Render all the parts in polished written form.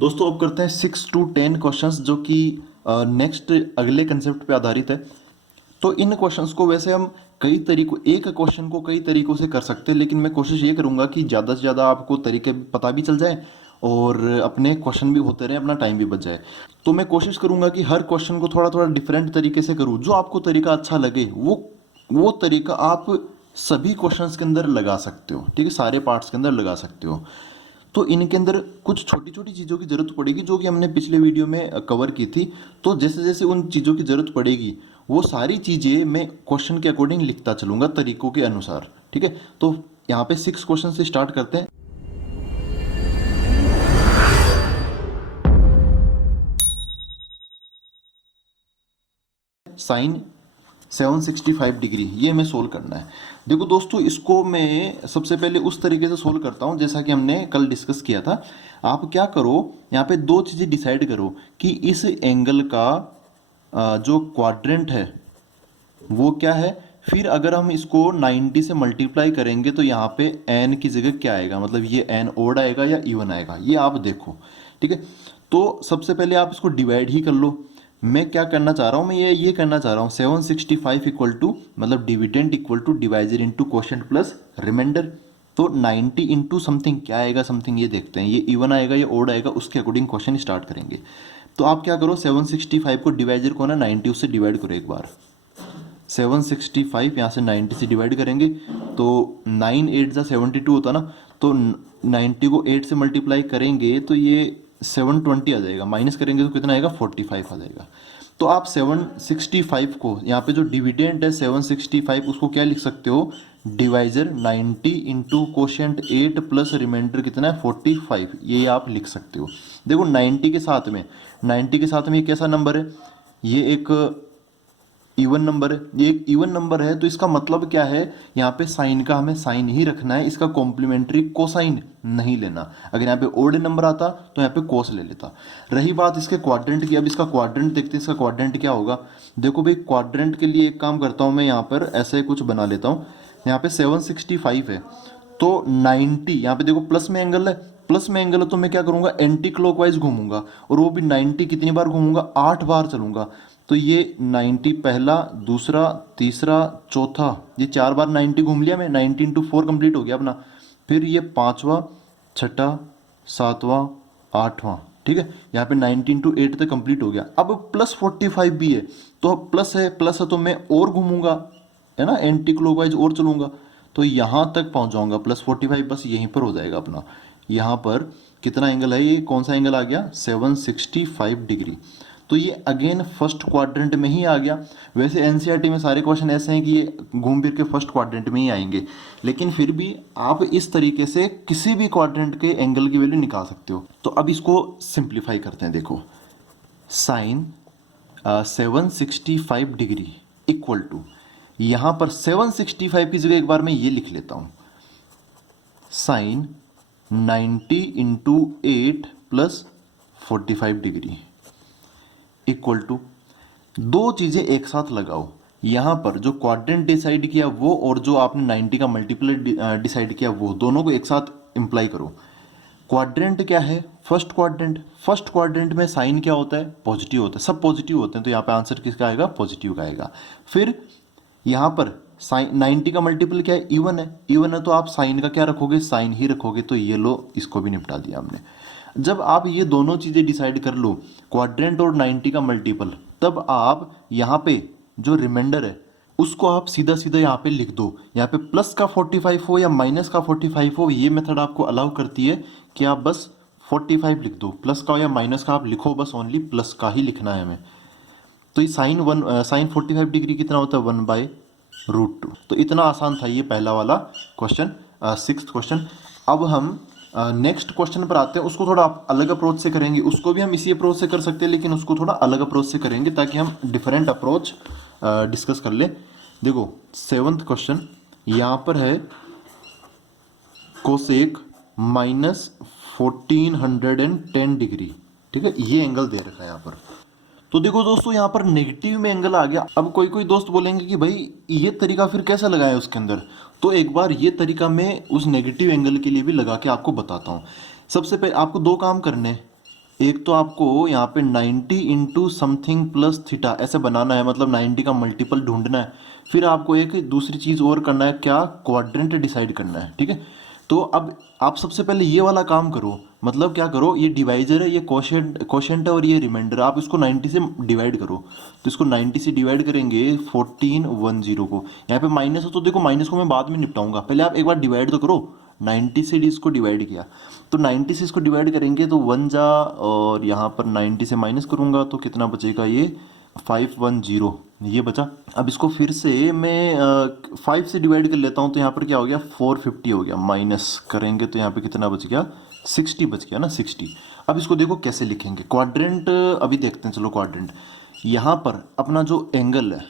दोस्तों अब करते हैं 6 to 10 क्वेश्चंस जो कि नेक्स्ट अगले कंसेप्ट पे आधारित है। तो इन क्वेश्चंस को वैसे हम कई तरीकों एक क्वेश्चन को कई तरीकों से कर सकते हैं, लेकिन मैं कोशिश ये करूंगा कि ज़्यादा से ज़्यादा आपको तरीके पता भी चल जाए और अपने क्वेश्चन भी होते रहे, अपना टाइम भी बच जाए। तो मैं कोशिश करूंगा कि हर क्वेश्चन को थोड़ा थोड़ा डिफरेंट तरीके से करूँ। जो आपको तरीका अच्छा लगे वो तरीका आप सभी क्वेश्चंस के अंदर लगा सकते हो। ठीक है, सारे पार्ट्स के अंदर लगा सकते हो। तो इनके अंदर कुछ छोटी छोटी चीज़ों की ज़रूरत पड़ेगी जो कि हमने पिछले वीडियो में कवर की थी। तो जैसे जैसे उन चीज़ों की ज़रूरत पड़ेगी वो सारी चीज़ें मैं क्वेश्चन के अकॉर्डिंग लिखता चलूँगा, तरीकों के अनुसार। ठीक है, तो यहाँ पे 6 क्वेश्चन से स्टार्ट करते हैं। साइन 765 डिग्री ये हमें सोल्व करना है। देखो दोस्तों, इसको मैं सबसे पहले उस तरीके से सोल्व करता हूँ जैसा कि हमने कल डिस्कस किया था। आप क्या करो, यहाँ पे दो चीज़ें डिसाइड करो कि इस एंगल का जो क्वाड्रेंट है वो क्या है। फिर अगर हम इसको 90 से मल्टीप्लाई करेंगे तो यहाँ पे n की जगह क्या आएगा, मतलब ये n ओड आएगा या इवन आएगा, ये आप देखो। ठीक है, तो सबसे पहले आप इसको डिवाइड ही कर लो। मैं क्या करना चाह रहा हूँ, मैं ये करना चाह रहा हूँ 765 इक्वल टू, मतलब dividend equal to divisor into quotient plus remainder. तो 90 इंटू समथिंग क्या आएगा, समथिंग ये देखते हैं, ये इवन आएगा या ओड आएगा, उसके अकॉर्डिंग क्वेश्चन स्टार्ट करेंगे। तो आप क्या करो, 765 को डिवाइजर को ना 90 उससे डिवाइड करो एक बार। 765 यहाँ से 90 से डिवाइड करेंगे तो 9 8 जा 72 होता ना। तो 90 को 8 से मल्टीप्लाई करेंगे तो ये 720 आ जाएगा, माइनस करेंगे तो कितना आएगा 45 आ जाएगा। तो आप 765 को यहाँ पे जो डिविडेंड है 765 उसको क्या लिख सकते हो, divisor 90 into quotient 8 plus remainder कितना है 45, ये आप लिख सकते हो। देखो 90 के साथ में, 90 के साथ में ये कैसा नंबर है, ये एक इवन नंबर है, ये एक इवन नंबर है। तो इसका मतलब क्या है, यहाँ पे साइन का हमें साइन ही रखना है, इसका कॉम्प्लीमेंट्री कोसाइन नहीं लेना। अगर यहाँ पे ओड नंबर आता तो यहाँ पे कोस ले लेता। रही बात इसके क्वाड्रेंट की, अब इसका क्वाड्रेंट देखते हैं, इसका क्वाड्रेंट क्या होगा। देखो भाई, क्वाड्रेंट के लिए एक काम करता हूँ मैं, यहाँ पर ऐसे कुछ बना लेता हूँ। यहाँ पे 765 है तो 90, यहाँ पे देखो प्लस में एंगल है, प्लस में एंगल है तो मैं क्या करूंगा, एंटी क्लॉकवाइज घूमूंगा, और वो भी 90 कितनी बार घूमूंगा, 8 बार चलूंगा। तो ये 90 पहला, दूसरा, तीसरा, चौथा, ये 4 बार 90 घूम लिया मैं, 90 इंटू 4 कंप्लीट हो गया अपना। फिर ये पांचवा, छठा, सातवां, आठवां। ठीक है, यहाँ पे 90 इंटू 8 तक कंप्लीट हो गया। अब प्लस 45 भी है, तो अब प्लस है तो मैं और घूमूंगा, है ना, एंटी क्लॉकवाइज और चलूंगा, तो यहाँ तक पहुँच जाऊंगा। प्लस 45 बस यहीं पर हो जाएगा अपना। यहाँ पर कितना एंगल है, ये कौन सा एंगल आ गया, 765 डिग्री। तो ये अगेन फर्स्ट क्वाड्रेंट में ही आ गया। वैसे एनसीईआरटी में सारे क्वेश्चन ऐसे हैं कि ये घूम फिर के फर्स्ट क्वाड्रेंट में ही आएंगे, लेकिन फिर भी आप इस तरीके से किसी भी क्वाड्रेंट के एंगल की वैल्यू निकाल सकते हो। तो अब इसको सिंप्लीफाई करते हैं। देखो, साइन 765 डिग्री इक्वल टू, यहाँ पर 765 की जगह एक बार मैं ये लिख लेता हूँ, sine 90 into 8 plus 45 degree equal to, दो चीजें एक साथ लगाओ। यहां पर जो क्वाड्रेंट डिसाइड किया वो, और जो आपने 90 का मल्टीपल डिसाइड किया वो, दोनों को एक साथ इंप्लाई करो। क्वाड्रेंट क्या है, फर्स्ट क्वाड्रेंट। फर्स्ट क्वाड्रेंट में साइन क्या होता है, पॉजिटिव होता है, सब पॉजिटिव होते हैं, तो यहाँ पे आंसर किसका आएगा, पॉजिटिव का आएगा। फिर यहाँ पर साइन 90 का मल्टीपल क्या है, इवन है, इवन है तो आप साइन का क्या रखोगे, साइन ही रखोगे। तो ये लो, इसको भी निपटा दिया हमने। जब आप ये दोनों चीज़ें डिसाइड कर लो, क्वाड्रेंट और 90 का मल्टीपल, तब आप यहाँ पे जो रिमाइंडर है उसको आप सीधा सीधा यहाँ पे लिख दो। यहाँ पे प्लस का 45 हो या माइनस का 45 हो, ये मेथड आपको अलाउ करती है कि आप बस 45 लिख दो। प्लस का हो या माइनस का आप लिखो, बस ओनली प्लस का ही लिखना है हमें। तो ये साइन 45 डिग्री कितना होता है, 1/√2। तो इतना आसान था ये पहला वाला क्वेश्चन, 6th क्वेश्चन। अब हम नेक्स्ट क्वेश्चन पर आते हैं, उसको थोड़ा अलग अप्रोच से करेंगे। उसको भी हम इसी अप्रोच से कर सकते हैं, लेकिन उसको थोड़ा अलग अप्रोच से करेंगे ताकि हम डिफरेंट अप्रोच डिस्कस कर ले। देखो 7th क्वेश्चन, यहाँ पर है कोसेक -1410 डिग्री। ठीक है, ये एंगल दे रखा है यहाँ पर। तो देखो दोस्तों, यहाँ पर नेगेटिव में एंगल आ गया। अब कोई कोई दोस्त बोलेंगे कि भाई ये तरीका फिर कैसे लगाया उसके अंदर। तो एक बार ये तरीका मैं उस नेगेटिव एंगल के लिए भी लगा के आपको बताता हूँ। सबसे पहले आपको दो काम करने हैं। एक तो आपको यहाँ पे 90 इंटू समथिंग प्लस थीटा ऐसे बनाना है, मतलब 90 का मल्टीपल ढूंढना है। फिर आपको एक दूसरी चीज़ और करना है, क्या, क्वाड्रेंट डिसाइड करना है, ठीक है। तो अब आप सबसे पहले ये वाला काम करो, मतलब क्या करो, ये डिवाइजर है, ये क्वोशिएंट क्वोशिएंट है और ये रिमाइंडर, आप इसको 90 से डिवाइड करो। तो इसको 90 से डिवाइड करेंगे 1410 को। यहाँ पे माइनस हो तो देखो, माइनस को मैं बाद में निपटाऊंगा, पहले आप एक बार डिवाइड तो करो। 90 से इसको डिवाइड किया, तो 90 से इसको डिवाइड करेंगे तो 1 जा, और यहाँ पर 90 से माइनस करूँगा तो कितना बचेगा, ये 510 ये बचा। अब इसको फिर से मैं 5 से डिवाइड कर लेता हूँ, तो यहाँ पर क्या हो गया, 450 हो गया। माइनस करेंगे तो यहाँ पे कितना बच गया, 60 बच गया ना, 60। अब इसको देखो कैसे लिखेंगे क्वाड्रेंट, अभी देखते हैं, चलो क्वाड्रेंट। यहाँ पर अपना जो एंगल है,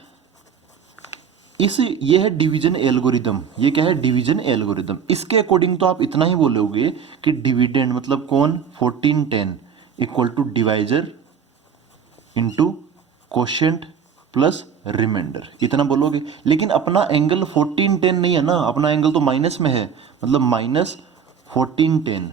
ये है डिवीजन एल्गोरिदम, ये क्या है, डिवीजन एल्गोरिदम। इसके अकॉर्डिंग तो आप इतना ही बोलोगे कि डिविडेंड मतलब कौन, 1410 equal to divisor into quotient plus remainder, इतना बोलोगे। लेकिन अपना एंगल 1410 नहीं है ना, अपना एंगल तो माइनस में है, मतलब माइनस 1410।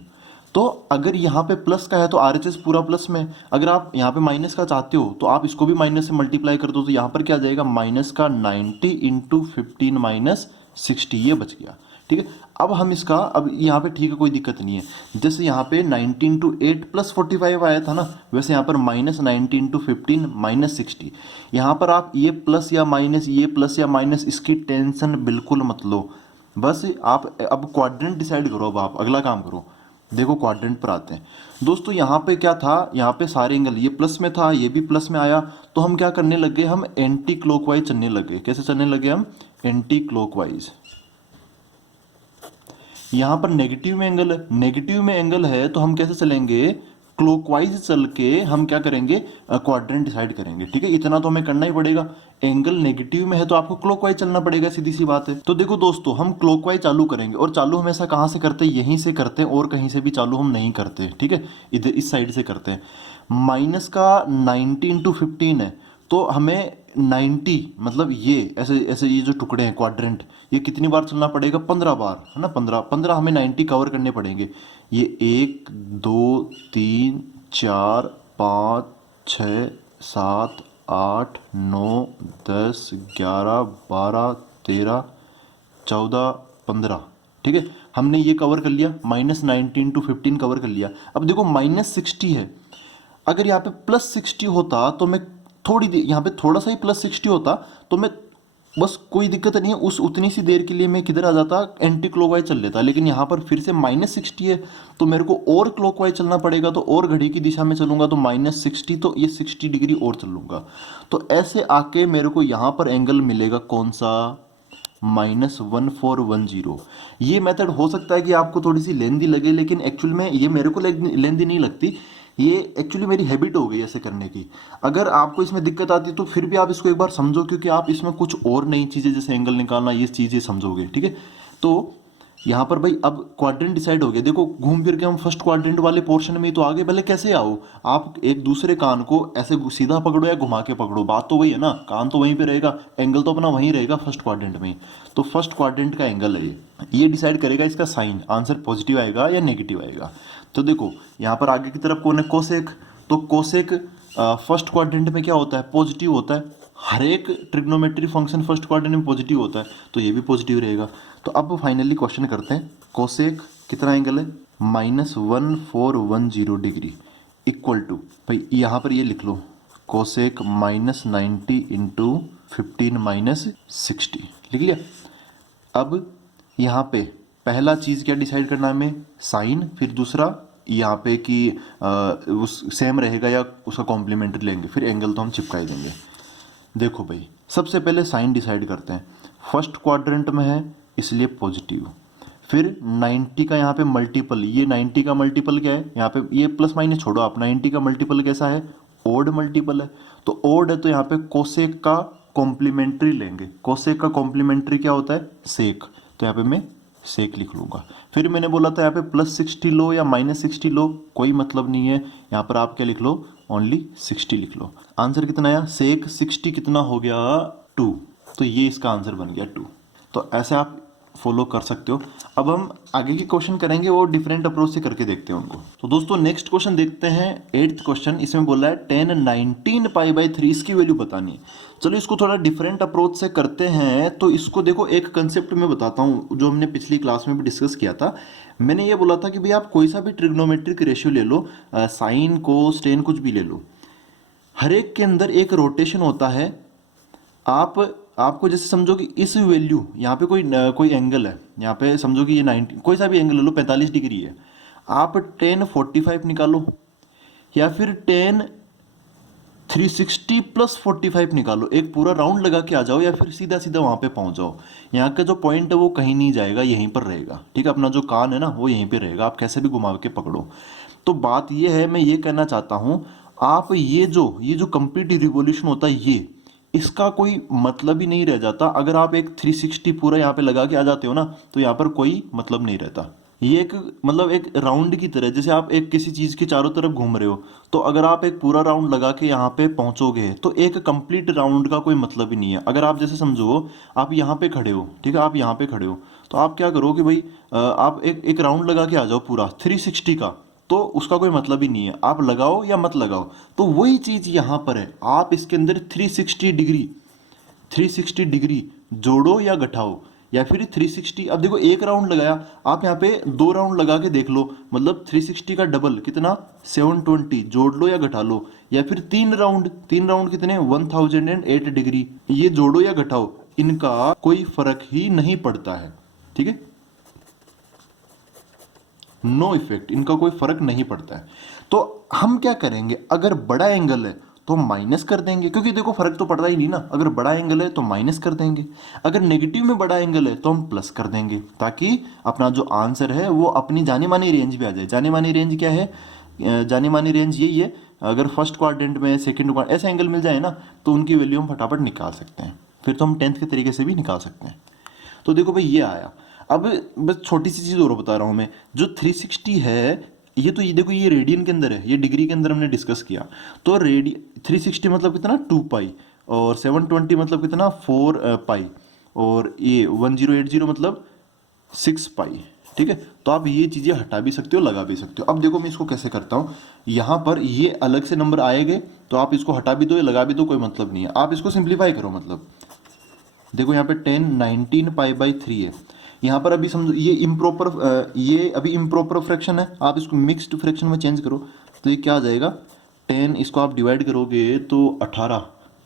तो अगर यहाँ पे प्लस का है तो RHS पूरा प्लस में है। अगर आप यहाँ पे माइनस का चाहते हो तो आप इसको भी माइनस से मल्टीप्लाई कर दो, तो यहाँ पर क्या आ जाएगा, माइनस का 90 इंटू 15 माइनस 60, ये बच गया, ठीक है। अब हम इसका, अब यहाँ पे ठीक है, कोई दिक्कत नहीं है। जैसे यहाँ पे 90 इंटू 8 प्लस 45 आया था ना, वैसे यहाँ पर माइनस 90 इंटू 15 माइनस 60। यहाँ पर आप ये प्लस या माइनस, ये प्लस या माइनस, इसकी टेंशन बिल्कुल मत लो। बस आप अब क्वाड्रेंट डिसाइड करो। अब आप अगला काम करो, देखो क्वाड्रेंट पर आते हैं दोस्तों। यहाँ पे क्या था, यहाँ पे सारे एंगल, ये प्लस में था, ये भी प्लस में आया, तो हम क्या करने लगे, हम एंटी क्लॉकवाइज चलने लगे। कैसे चलने लगे हम, एंटी क्लॉकवाइज। यहाँ पर नेगेटिव में एंगल है, नेगेटिव में एंगल है तो हम कैसे चलेंगे, क्लॉकवाइज चल के हम क्या करेंगे, क्वाड्रेंट डिसाइड करेंगे, ठीक है। इतना तो हमें करना ही पड़ेगा, एंगल नेगेटिव में है तो आपको क्लॉकवाइज चलना पड़ेगा, सीधी सी बात है। तो देखो दोस्तों, हम क्लॉकवाइज चालू करेंगे, और चालू हमेशा कहाँ से करते हैं, यहीं से करते हैं, और कहीं से भी चालू हम नहीं करते, ठीक है। इधर इस साइड से करते हैं। माइनस का 90 इंटू 15 है, तो हमें 90 मतलब ये ऐसे ऐसे, ये जो टुकड़े हैं क्वाड्रेंट, ये कितनी बार चलना पड़ेगा, 15 बार, है ना, 15 हमें 90 कवर करने पड़ेंगे। ये 1 2 3 4 5 6 7 8 9 10 11 12 13 14 15, ठीक है। हमने ये कवर कर लिया, माइनस 19 टू 15 कवर कर लिया। अब देखो माइनस 60 है, अगर यहाँ पे प्लस 60 होता तो मैं थोड़ी देर, यहाँ पे थोड़ा सा ही प्लस 60 होता तो मैं बस, कोई दिक्कत नहीं है, उस उतनी सी देर के लिए मैं किधर आ जाता, एंटी क्लॉकवाइज चल लेता। लेकिन यहाँ पर फिर से माइनस 60 है, तो मेरे को और क्लॉकवाइज चलना पड़ेगा, तो और घड़ी की दिशा में चलूंगा तो माइनस 60, तो ये 60 डिग्री और चलूंगा। तो ऐसे आके मेरे को यहाँ पर एंगल मिलेगा कौन सा, -1410। ये मेथड हो सकता है कि आपको थोड़ी सी लेंदी लगे, लेकिन एक्चुअल में ये मेरे को लेंदी नहीं लगती, ये एक्चुअली मेरी हैबिट हो गई ऐसे करने की। अगर आपको इसमें दिक्कत आती है तो फिर भी आप इसको एक बार समझो, क्योंकि आप इसमें कुछ और नई चीज़ें जैसे एंगल निकालना, ये चीज़ें समझोगे, ठीक है। तो यहाँ पर भाई अब क्वाड्रेंट डिसाइड हो गया। देखो घूम फिर के हम फर्स्ट क्वाड्रेंट वाले पोर्शन में ही तो आगे, भले कैसे आओ आप, एक दूसरे कान को ऐसे सीधा पकड़ो या घुमा के पकड़ो, बात तो वही है ना, कान तो वहीं पे रहेगा, एंगल तो अपना वहीं रहेगा फर्स्ट क्वाड्रेंट में। तो फर्स्ट क्वाड्रेंट का एंगल है ये डिसाइड करेगा इसका साइन, आंसर पॉजिटिव आएगा या नेगेटिव आएगा। तो देखो यहाँ पर आगे की तरफ कौन है, कोसेक। तो कोसेक फर्स्ट क्वाड्रेंट में क्या होता है, पॉजिटिव होता है। हर एक ट्रिग्नोमेट्री फंक्शन फर्स्ट क्वाड्रेंट में पॉजिटिव होता है, तो ये भी पॉजिटिव रहेगा। तो अब फाइनली क्वेश्चन करते हैं, कोसेक कितना एंगल है, -1410 डिग्री इक्वल टू, भाई यहाँ पर ये लिख लो, कोसेक -90 इंटू 15 माइनस 60, लिख लिया। अब यहाँ पे पहला चीज़ क्या डिसाइड करना है हमें, साइन, फिर दूसरा यहाँ पे कि उस सेम रहेगा या उसका कॉम्प्लीमेंट्री लेंगे, फिर एंगल तो हम चिपका ही देंगे। देखो भाई सबसे पहले साइन डिसाइड करते हैं, फर्स्ट क्वाड्रेंट में है इसलिए पॉजिटिव, फिर 90 का यहाँ पे मल्टीपल, ये 90 का मल्टीपल क्या है, यहाँ पे ये प्लस माइनस छोड़ो आप, 90 का मल्टीपल कैसा है, ओड मल्टीपल है, तो ओड है तो यहाँ पे कोसेक का कॉम्प्लीमेंट्री लेंगे। कोसेक का कॉम्प्लीमेंट्री क्या होता है, सेक, तो यहाँ पे मैं सेक लिख लूँगा। फिर मैंने बोला था यहाँ पे +60 लो या -60 लो, कोई मतलब नहीं है, यहाँ पर आप क्या लिख लो, ओनली 60 लिख लो। आंसर कितना आया, सेक 60 कितना हो गया, 2, तो ये इसका आंसर बन गया 2। तो ऐसे आप फॉलो कर सकते हो। अब हम आगे के क्वेश्चन करेंगे वो डिफरेंट अप्रोच से करके देखते हैं उनको। तो दोस्तों नेक्स्ट क्वेश्चन देखते हैं, 8th क्वेश्चन। इसमें बोला है 10 19 पाई बाई 3 इसकी वैल्यू बतानी है। चलो इसको थोड़ा डिफरेंट अप्रोच से करते हैं। तो इसको देखो, एक कंसेप्ट मैं बताता हूँ जो हमने पिछली क्लास में भी डिस्कस किया था। मैंने ये बोला था कि भाई आप कोई सा भी ट्रिग्नोमेट्रिक रेशियो ले लो, साइन कोस टेन कुछ भी ले लो, हर एक के अंदर एक रोटेशन होता है। आप आपको जैसे समझो कि इस वैल्यू यहाँ पे कोई एंगल है, यहाँ पे समझो कि ये 90, कोई सा भी एंगल ले लो, 45 डिग्री है। आप टेन 45 निकालो या फिर टेन 360 प्लस 45 निकालो, एक पूरा राउंड लगा के आ जाओ या फिर सीधा सीधा वहाँ पे पहुँच जाओ। यहाँ का जो पॉइंट है वो कहीं नहीं जाएगा, यहीं पर रहेगा। ठीक है, अपना जो कान है ना वो यहीं पे रहेगा, आप कैसे भी घुमा के पकड़ो। तो बात ये है, मैं ये कहना चाहता हूँ, आप ये जो कंप्लीट रिवॉल्यूशन होता है ये, इसका कोई मतलब ही नहीं रह जाता। अगर आप एक 360 पूरा यहाँ पे लगा के आ जाते हो ना, तो यहाँ पर कोई मतलब नहीं रहता। ये एक मतलब एक राउंड की तरह, जैसे आप एक किसी चीज़ के चारों तरफ घूम रहे हो, तो अगर आप एक पूरा राउंड लगा के यहाँ पे पहुँचोगे तो एक कंप्लीट राउंड का कोई मतलब ही नहीं है। अगर आप जैसे समझो आप यहाँ पे खड़े हो, ठीक है, आप यहाँ पे खड़े हो, तो आप क्या करो कि भाई आप एक एक राउंड लगा के आ जाओ पूरा 360 का, तो उसका कोई मतलब ही नहीं है, आप लगाओ या मत लगाओ। तो वही चीज़ यहाँ पर है, आप इसके अंदर 360 डिग्री जोड़ो या घटाओ, या फिर 360। अब देखो एक राउंड लगाया, आप यहाँ पे दो राउंड लगा के देख लो, मतलब 360 का डबल कितना 720, जोड़ लो या घटा लो। या फिर तीन राउंड कितने 1008 डिग्री, ये जोड़ो या घटाओ, इनका कोई फर्क ही नहीं पड़ता है। ठीक है, नो इफेक्ट, इनका कोई फर्क नहीं पड़ता है। तो हम क्या करेंगे, अगर बड़ा एंगल है तो माइनस कर देंगे, क्योंकि देखो फर्क तो पड़ता ही नहीं ना। अगर बड़ा एंगल है तो माइनस कर देंगे, अगर नेगेटिव में बड़ा एंगल है तो हम प्लस कर देंगे, ताकि अपना जो आंसर है वो अपनी जानी मानी रेंज में आ जाए। जानी मानी रेंज क्या है, जानी मानी रेंज यही है, अगर फर्स्ट क्वाड्रेंट में सेकंड क्वाड्रेंट ऐसे एंगल मिल जाए ना, तो उनकी वैल्यू हम फटाफट निकाल सकते हैं। फिर तो हम 10th के तरीके से भी निकाल सकते हैं। तो देखो भाई ये आया। अब बस छोटी सी चीज़ और बता रहा हूँ मैं, जो 360 है, ये देखो ये रेडियन के अंदर है, ये डिग्री के अंदर हमने डिस्कस किया। तो 360 मतलब कितना 2 पाई, और 720 मतलब कितना 4 पाई, और ये 1080 मतलब 6 पाई। ठीक है, तो आप ये चीज़ें हटा भी सकते हो, लगा भी सकते हो। अब देखो मैं इसको कैसे करता हूँ, यहाँ पर ये अलग से नंबर आएंगे, तो आप इसको हटा भी दो या लगा भी दो, कोई मतलब नहीं है। आप इसको सिंप्लीफाई करो, मतलब देखो यहाँ पे 10 19 पाई बाई 3 है। यहाँ पर अभी समझो ये अभी इम्प्रॉपर फ्रैक्शन है, आप इसको मिक्स्ड फ्रैक्शन में चेंज करो, तो ये क्या आ जाएगा 10, इसको आप डिवाइड करोगे तो 18,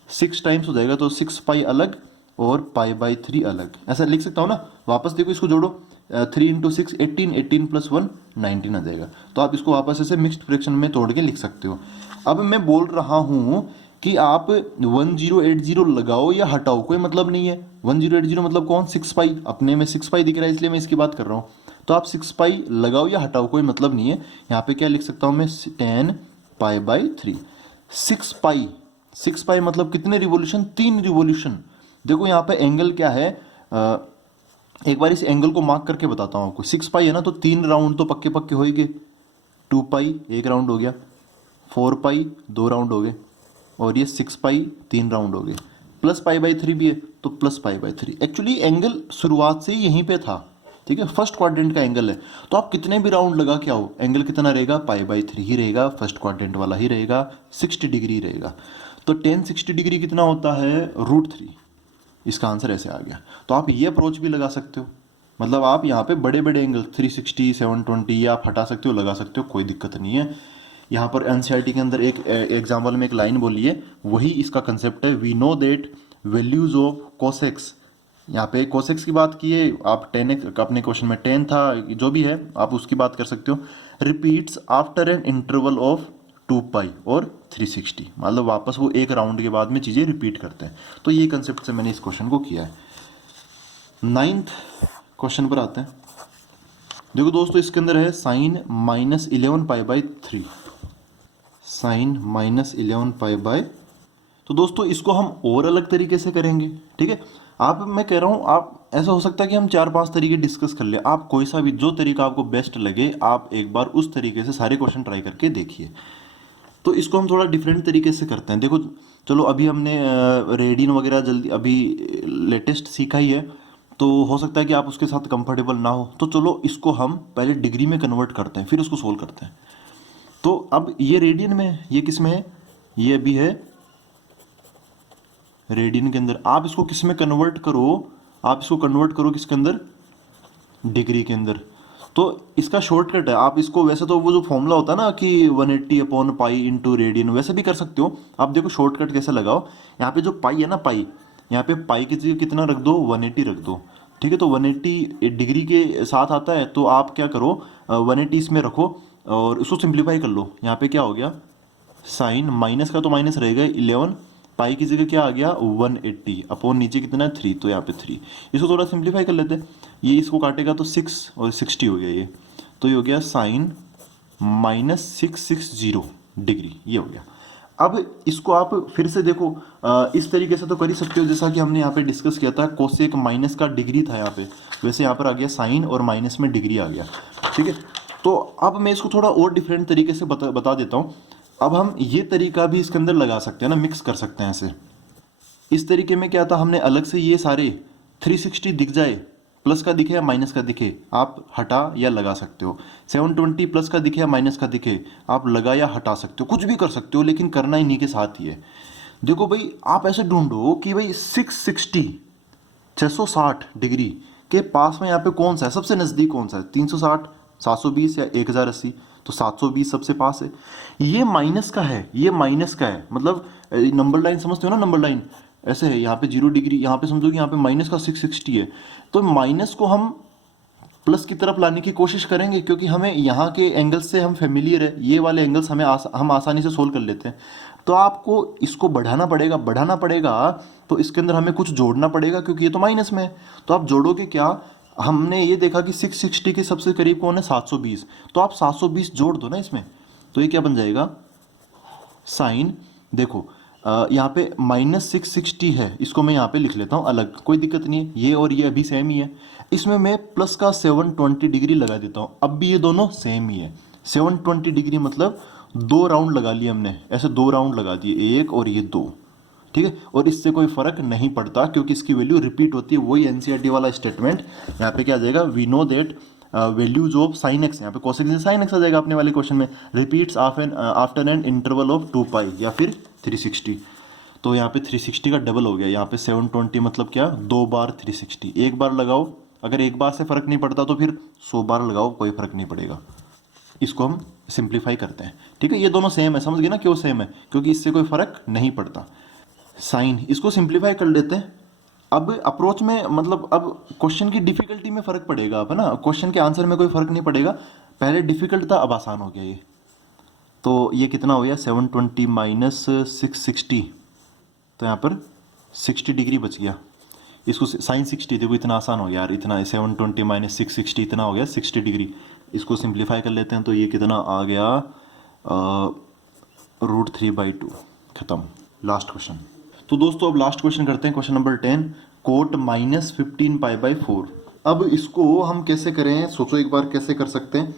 6 टाइम्स हो जाएगा, तो 6 पाई अलग और पाई बाई 3 अलग, ऐसा लिख सकता हूँ ना। वापस देखो इसको जोड़ो, 3 इंटू 6 18, 18 प्लस 1 19 आ जाएगा। तो आप इसको वापस ऐसे मिक्स्ड फ्रैक्शन में तोड़ के लिख सकते हो। अब मैं बोल रहा हूँ कि आप 1080 लगाओ या हटाओ, कोई मतलब नहीं है। 1080 मतलब कौन, 6 पाई, अपने में 6 पाई दिख रहा है इसलिए मैं इसकी बात कर रहा हूँ। तो आप 6 पाई लगाओ या हटाओ, कोई मतलब नहीं है। यहाँ पे क्या लिख सकता हूँ मैं, 10 पाई बाई 3। 6 पाई मतलब कितने रिवोल्यूशन, 3 रिवोल्यूशन। देखो यहाँ पे एंगल क्या है, एक बार इस एंगल को मार्क करके बताता हूँ आपको। 6 पाई है ना, तो 3 राउंड तो पक्के पक्के हो ही गए। 2 पाई 1 राउंड हो गया, 4 पाई 2 राउंड हो गए, और ये 6 पाई 3 राउंड हो गए, प्लस पाई बाई 3 भी है तो plus pi by 3। Actually angle शुरुआत से ही यहीं पे था, ठीक है, फर्स्ट क्वाड्रेंट का एंगल है। तो आप कितने भी राउंड लगा के आओ, एंगल कितना रहेगा, पाई बाई 3 ही रहेगा, फर्स्ट क्वाड्रेंट वाला ही रहेगा, 60 डिग्री रहेगा। तो 10 60 डिग्री कितना होता है, √3। इसका आंसर ऐसे आ गया। तो आप ये अप्रोच भी लगा सकते हो, मतलब आप यहाँ पे बड़े बड़े एंगल 360 720 ये आप हटा सकते हो, लगा सकते हो, कोई दिक्कत नहीं है। यहाँ पर एनसीईआरटी के अंदर एक एग्जाम्पल में एक लाइन बोली है, वही इसका कंसेप्ट है। We know that values of cosec x, यहाँ पे कोसेक्स की बात की है, आप 10 अपने क्वेश्चन में 10 था, जो भी है आप उसकी बात कर सकते हो। Repeats after an interval of 2 पाई और 360, मतलब वापस वो एक राउंड के बाद में चीज़ें रिपीट करते हैं। तो ये कंसेप्ट से मैंने इस क्वेश्चन को किया है। 9th क्वेश्चन पर आते हैं। देखो दोस्तों इसके अंदर है sine -11 pi by 3, sine -11 pi by. तो दोस्तों इसको हम और अलग तरीके से करेंगे, ठीक है। मैं कह रहा हूँ, आप ऐसा हो सकता है कि हम 4-5 तरीके डिस्कस कर ले, आप कोई सा भी जो तरीका आपको बेस्ट लगे, आप एक बार उस तरीके से सारे क्वेश्चन ट्राई करके देखिए। तो इसको हम थोड़ा डिफरेंट तरीके से करते हैं। देखो चलो अभी हमने रेडियन वगैरह जल्दी अभी लेटेस्ट सीखा ही है, तो हो सकता है कि आप उसके साथ कंफर्टेबल ना हो, तो चलो इसको हम पहले डिग्री में कन्वर्ट करते हैं, फिर उसको सोल्व करते हैं। तो अब ये रेडियन में है, ये किस में है, ये अभी है रेडियन के अंदर। आप इसको किस में कन्वर्ट करो, आप इसको कन्वर्ट करो किसके अंदर, डिग्री के अंदर। तो इसका शॉर्टकट है, आप इसको वैसे तो वो जो फॉर्मूला होता है ना कि 180/पाई इंटू रेडियन, वैसे भी कर सकते हो। आप देखो शॉर्टकट कैसे लगाओ, यहाँ पे जो पाई है ना, पाई, यहाँ पे पाई की जगह कितना रख दो, 180 रख दो। ठीक है, तो 180 डिग्री के साथ आता है, तो आप क्या करो 180 इसमें रखो और इसको सिंप्लीफाई कर लो। यहाँ पे क्या हो गया, साइन माइनस का तो माइनस रहेगा 11, पाई की जगह क्या आ गया 180 अपॉन नीचे कितना है 3, तो यहाँ पे 3। इसको थोड़ा सिंप्लीफाई कर लेते हैं, ये इसको काटेगा तो 6 और 60 हो गया ये, तो ये हो गया साइन -660 डिग्री, ये हो गया। अब इसको आप फिर से देखो इस तरीके से तो कर ही सकते हो, जैसा कि हमने यहाँ पे डिस्कस किया था, कोसेक माइनस का डिग्री था यहाँ पे, वैसे यहाँ पर आ गया साइन और माइनस में डिग्री आ गया। ठीक है, तो अब मैं इसको थोड़ा और डिफरेंट तरीके से बता देता हूँ। अब हम ये तरीका भी इसके अंदर लगा सकते हैं ना, मिक्स कर सकते हैं ऐसे। इस तरीके में क्या था, हमने अलग से ये सारे 360 दिख जाए, प्लस का दिखे या माइनस का दिखे, आप हटा या लगा सकते हो। 720 प्लस का दिखे या माइनस का दिखे, आप लगा या हटा सकते हो, कुछ भी कर सकते हो, लेकिन करना इन्हीं के साथ ही है। देखो भाई, आप ऐसे ढूंढो कि भाई 660 डिग्री के पास में यहाँ पे कौन सा है, सबसे नज़दीक कौन सा है, 360, 720 या 1080, तो 720 सबसे पास है। ये माइनस का है, ये माइनस का है, मतलब नंबर लाइन समझते हो ना, नंबर लाइन ऐसे है, यहाँ पे 0 डिग्री, यहाँ पे समझो कि यहाँ पे माइनस का 660 है, तो माइनस को हम प्लस की तरफ लाने की कोशिश करेंगे, क्योंकि हमें यहाँ के एंगल्स से हम फेमिलियर है, ये वाले एंगल्स हमें हम आसानी से सोल्व कर लेते हैं। तो आपको इसको बढ़ाना पड़ेगा, तो इसके अंदर हमें कुछ जोड़ना पड़ेगा, क्योंकि ये तो माइनस में है। तो आप जोड़ोगे क्या, हमने ये देखा कि 660 के सबसे करीब कौन है, 720, तो आप 720 जोड़ दो ना इसमें, तो ये क्या बन जाएगा, साइन, देखो यहाँ पे -660 है, इसको मैं यहाँ पे लिख लेता हूँ अलग, कोई दिक्कत नहीं है, ये और ये अभी सेम ही है। इसमें मैं प्लस का 720 डिग्री लगा देता हूँ, अब भी ये दोनों सेम ही है। 720 डिग्री मतलब 2 राउंड लगा लिए हमने, ऐसे 2 राउंड लगा दिए, एक और ये 2। ठीक है, और इससे कोई फर्क नहीं पड़ता, क्योंकि इसकी वैल्यू रिपीट होती है, वही एनसीईआरटी वाला स्टेटमेंट। यहाँ पे क्या आ जाएगा, we know that values of sine X, यहाँ पे कोसेक से साइन एक्स आ जाएगा अपने वाले क्वेश्चन में, repeats after an interval of 2 पाई या फिर 360। तो यहाँ पे 360 का डबल हो गया, यहाँ पे 720 मतलब क्या, 2 बार 360, एक बार लगाओ, अगर एक बार से फर्क नहीं पड़ता तो फिर 100 बार लगाओ, कोई फर्क नहीं पड़ेगा। इसको हम सिंप्लीफाई करते हैं। ठीक है, ये दोनों सेम है, समझ गए ना क्यों सेम है, क्योंकि इससे कोई फर्क नहीं पड़ता। साइन, इसको सिंप्लीफाई कर लेते हैं। अब अप्रोच में मतलब अब क्वेश्चन की डिफिकल्टी में फर्क पड़ेगा, अब है ना, क्वेश्चन के आंसर में कोई फर्क नहीं पड़ेगा, पहले डिफिकल्ट था अब आसान हो गया ये। तो ये कितना हो गया, 720 माइनस 660, तो यहाँ पर 60 डिग्री बच गया। इसको साइन 60, देखो इतना आसान हो गया यार, इतना 720 माइनस 660 इतना हो गया 60 डिग्री। इसको सिंप्लीफाई कर लेते हैं, तो ये कितना आ गया, √3/2, खत्म। Last question. तो दोस्तों अब लास्ट क्वेश्चन करते हैं, क्वेश्चन नंबर 10, कोट -15π/4। अब इसको हम कैसे करें, सोचो एक बार कैसे कर सकते हैं।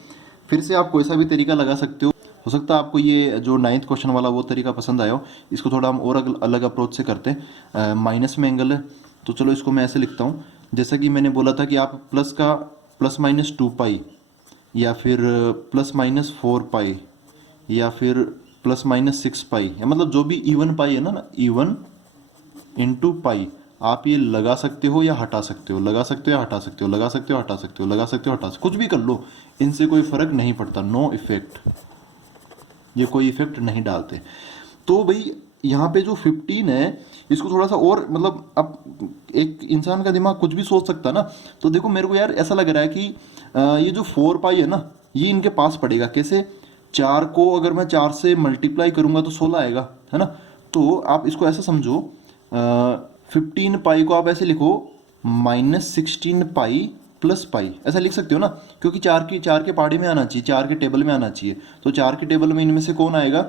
फिर से आप कोई सा भी तरीका लगा सकते हो सकता है आपको ये जो 9th क्वेश्चन वाला वो तरीका पसंद आया हो। इसको थोड़ा हम और अलग अप्रोच से करते हैं। माइनस में एंगल है, तो चलो इसको मैं ऐसे लिखता हूँ, जैसा कि मैंने बोला था कि आप प्लस का +-2π या फिर +-4π या फिर +-6π, या मतलब जो भी इवन पाई है ना, इवन इंटू पाई, आप ये लगा सकते हो या हटा सकते हो, लगा सकते हो या हटा सकते हो, लगा सकते हो हटा सकते हो, लगा सकते हो हटा सकते हो, कुछ भी कर लो, इनसे कोई फर्क नहीं पड़ता, नो इफेक्ट, ये कोई इफेक्ट नहीं डालते। तो भाई यहाँ पे जो 15 है, इसको थोड़ा सा और मतलब, अब एक इंसान का दिमाग कुछ भी सोच सकता है ना। तो देखो मेरे को यार ऐसा लग रहा है कि ये जो 4π है ना, ये इनके पास पड़ेगा कैसे, 4 को अगर मैं 4 से मल्टीप्लाई करूंगा तो 16 आएगा, है ना। तो आप इसको ऐसा समझो, 15π को आप ऐसे लिखो -16π + π, ऐसा लिख सकते हो ना, क्योंकि 4 के पहाड़ी में आना चाहिए, 4 के टेबल में आना चाहिए। तो 4 के टेबल में इनमें से कौन आएगा,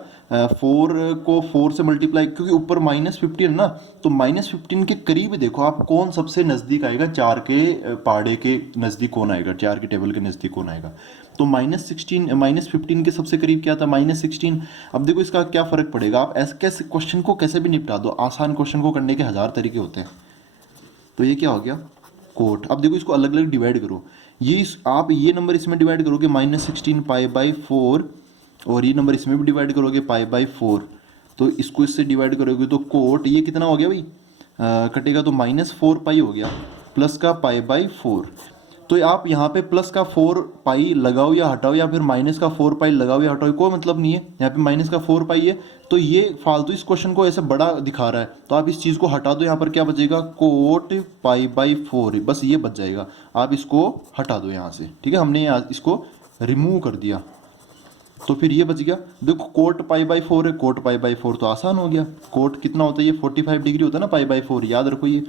4 को 4 से मल्टीप्लाई, क्योंकि ऊपर -15 ना, तो -15 के करीब देखो आप कौन सबसे नज़दीक आएगा, 4 के पहाड़े के नज़दीक कौन आएगा, 4 के टेबल के नज़दीक कौन आएगा। तो -15 के सबसे करीब क्या था, -16। अब देखो इसका क्या फ़र्क पड़ेगा, आप ऐसे कैसे क्वेश्चन को कैसे भी निपटा दो, आसान क्वेश्चन को करने के 1000 तरीके होते हैं। तो ये क्या हो गया, कोट। अब देखो इसको अलग अलग डिवाइड करो, आप ये नंबर इसमें डिवाइड करोगे -16 पाई बाई 4, और ये नंबर इसमें भी डिवाइड करोगे पाई बाई 4, तो इसको इससे डिवाइड करोगे तो कोट ये कितना हो गया भाई, कटेगा तो -4 पाई हो गया, प्लस का पाई बाई 4। तो आप यहाँ पे प्लस का 4 पाई लगाओ या हटाओ, या फिर माइनस का 4 पाई लगाओ या हटाओ, कोई मतलब नहीं है। यहाँ पे माइनस का 4 पाई है, तो ये फालतू इस क्वेश्चन को ऐसे बड़ा दिखा रहा है, तो आप इस चीज़ को हटा दो। यहाँ पर क्या बचेगा, कोट पाई बाई 4, बस ये बच जाएगा। आप इसको हटा दो यहाँ से, ठीक है, हमने इसको रिमूव कर दिया, तो फिर ये बच गया। देखो कोट पाई बाई 4 है, कोट पाई बाई 4 तो आसान हो गया। कोट कितना होता है, ये 45 डिग्री होता है ना, पाई बाई 4 याद रखो ये।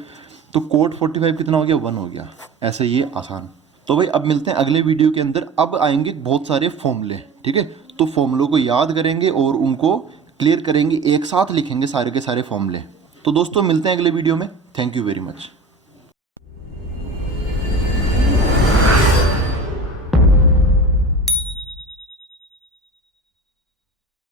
तो कोट 45 कितना हो गया, 1 हो गया। ऐसे ये आसान। तो भाई अब मिलते हैं अगले वीडियो के अंदर। अब आएंगे बहुत सारे फॉर्मूले, ठीक है, तो फॉर्मूलों को याद करेंगे और उनको क्लियर करेंगे, एक साथ लिखेंगे सारे के सारे फॉर्मूले। तो दोस्तों मिलते हैं अगले वीडियो में। Thank you very much.